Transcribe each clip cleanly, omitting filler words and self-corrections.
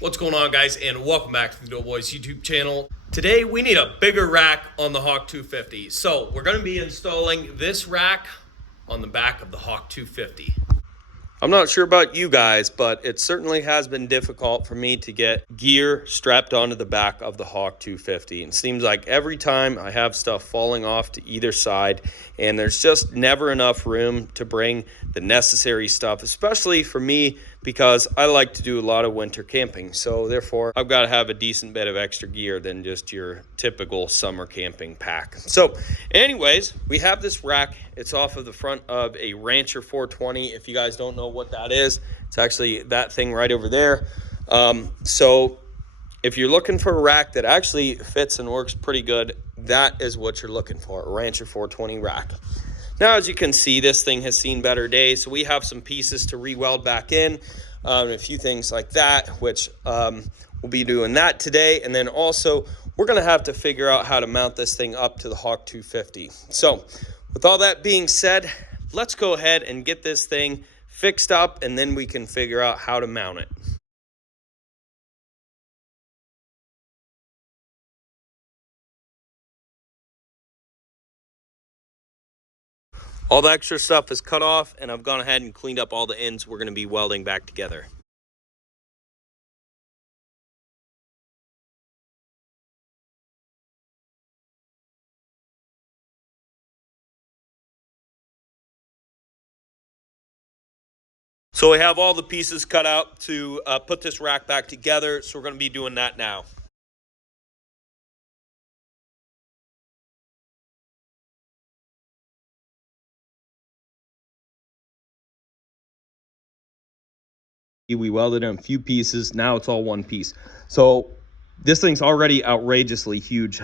What's going on, guys, and welcome back to the Goodol'boys YouTube channel. Today we need a bigger rack on the Hawk 250. So we're going to be installing this rack on the back of the Hawk 250. I'm not sure about you guys, but it certainly has been difficult for me to get gear strapped onto the back of the Hawk 250. And it seems like every time I have stuff falling off to either side, and there's just never enough room to bring the necessary stuff, especially for me because I like to do a lot of winter camping. So therefore, I've got to have a decent bit of extra gear than just your typical summer camping pack. So anyways, we have this rack. It's off of the front of a Rancher 420. If you guys don't know what that is, it's actually that thing right over there. So if you're looking for a rack that actually fits and works pretty good, that is what you're looking for, a Rancher 420 rack. Now, as you can see, this thing has seen better days, so we have some pieces to re-weld back in, and a few things like that, which we'll be doing that today. And then also, we're going to have to figure out how to mount this thing up to the Hawk 250. So, with all that being said, let's go ahead and get this thing fixed up, and then we can figure out how to mount it. All the extra stuff is cut off, and I've gone ahead and cleaned up all the ends we're going to be welding back together. So we have all the pieces cut out to put this rack back together, so we're going to be doing that now. We welded in a few pieces. Now it's all one piece. So this thing's already outrageously huge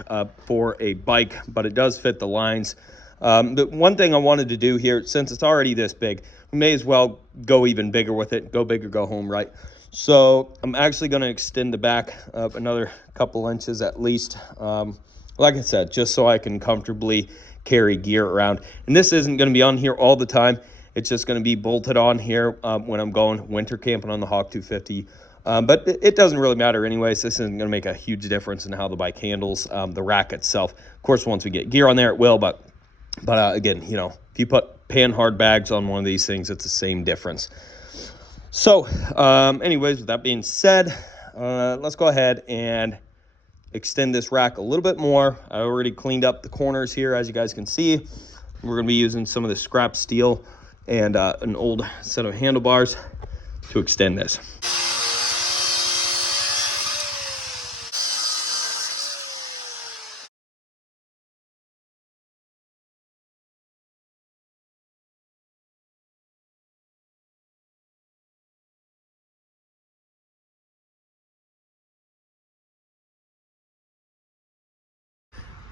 for a bike, but it does fit the lines. The one thing I wanted to do here, since it's already this big, we may as well go even bigger with it. Go big or go home, right? So I'm actually going to extend the back up another couple inches at least. Like I said, just so I can comfortably carry gear around. And this isn't going to be on here all the time. It's just going to be bolted on here when I'm going winter camping on the Hawk 250. But it doesn't really matter anyways. This isn't going to make a huge difference in how the bike handles the rack itself. Of course, once we get gear on there, it will. But again, you know, if you put pan hard bags on one of these things, it's the same difference. So anyways, with that being said, let's go ahead and extend this rack a little bit more. I already cleaned up the corners here, as you guys can see. We're going to be using some of the scrap steel and an old set of handlebars to extend this.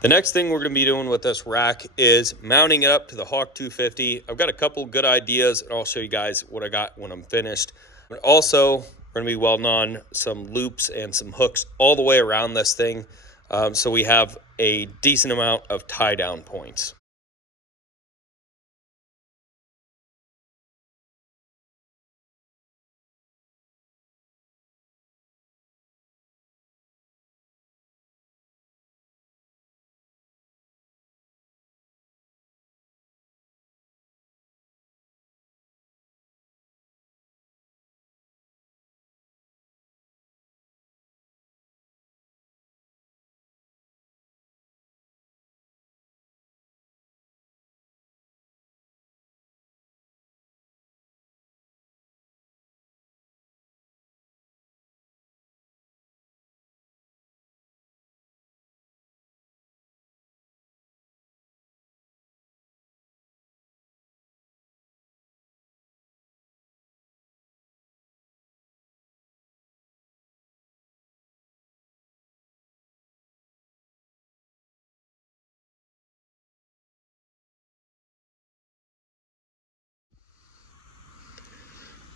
The next thing we're going to be doing with this rack is mounting it up to the Hawk 250. I've got a couple good ideas, and I'll show you guys what I got when I'm finished. But also, we're going to be welding on some loops and some hooks all the way around this thing, so we have a decent amount of tie-down points.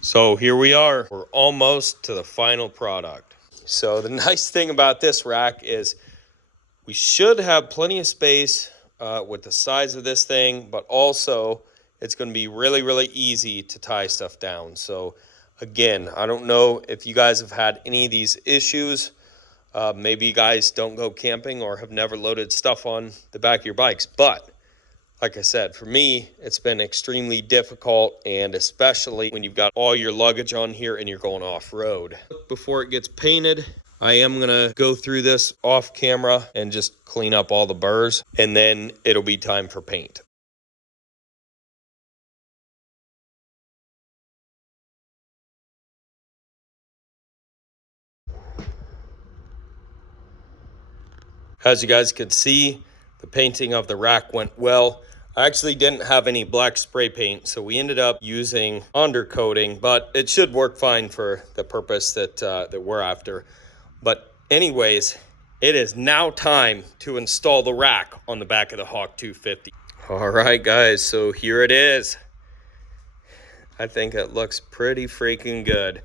So here we are. We're almost to the final product. So the nice thing about this rack is we should have plenty of space with the size of this thing, but also it's going to be really, really easy to tie stuff down. So Again, I don't know if you guys have had any of these issues. Maybe you guys don't go camping or have never loaded stuff on the back of your bikes. But like I said, for me, it's been extremely difficult, and especially when you've got all your luggage on here and you're going off-road. Before it gets painted, I am going to go through this off camera and just clean up all the burrs, and then it'll be time for paint. As you guys could see, the painting of the rack went well. I actually didn't have any black spray paint, so we ended up using undercoating, but it should work fine for the purpose that we're after. But anyways, it is now time to install the rack on the back of the Hawk 250. All right, guys, so here it is. I think it looks pretty freaking good.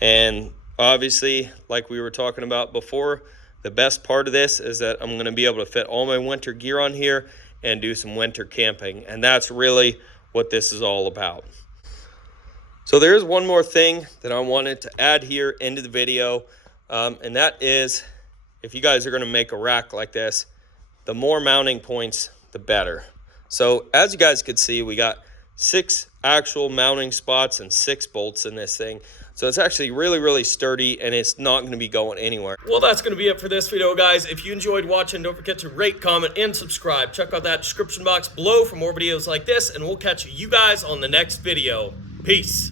And obviously, like we were talking about before, the best part of this is that I'm going to be able to fit all my winter gear on here and do some winter camping. And that's really what this is all about. So there's one more thing that I wanted to add here into the video. And that is, if you guys are going to make a rack like this, the more mounting points, the better. So as you guys could see, we got 6 actual mounting spots and 6 bolts in this thing. So it's actually really, really sturdy, and it's not going to be going anywhere. Well, that's going to be it for this video, guys. If you enjoyed watching, don't forget to rate, comment, and subscribe. Check out that description box below for more videos like this, and we'll catch you guys on the next video. Peace.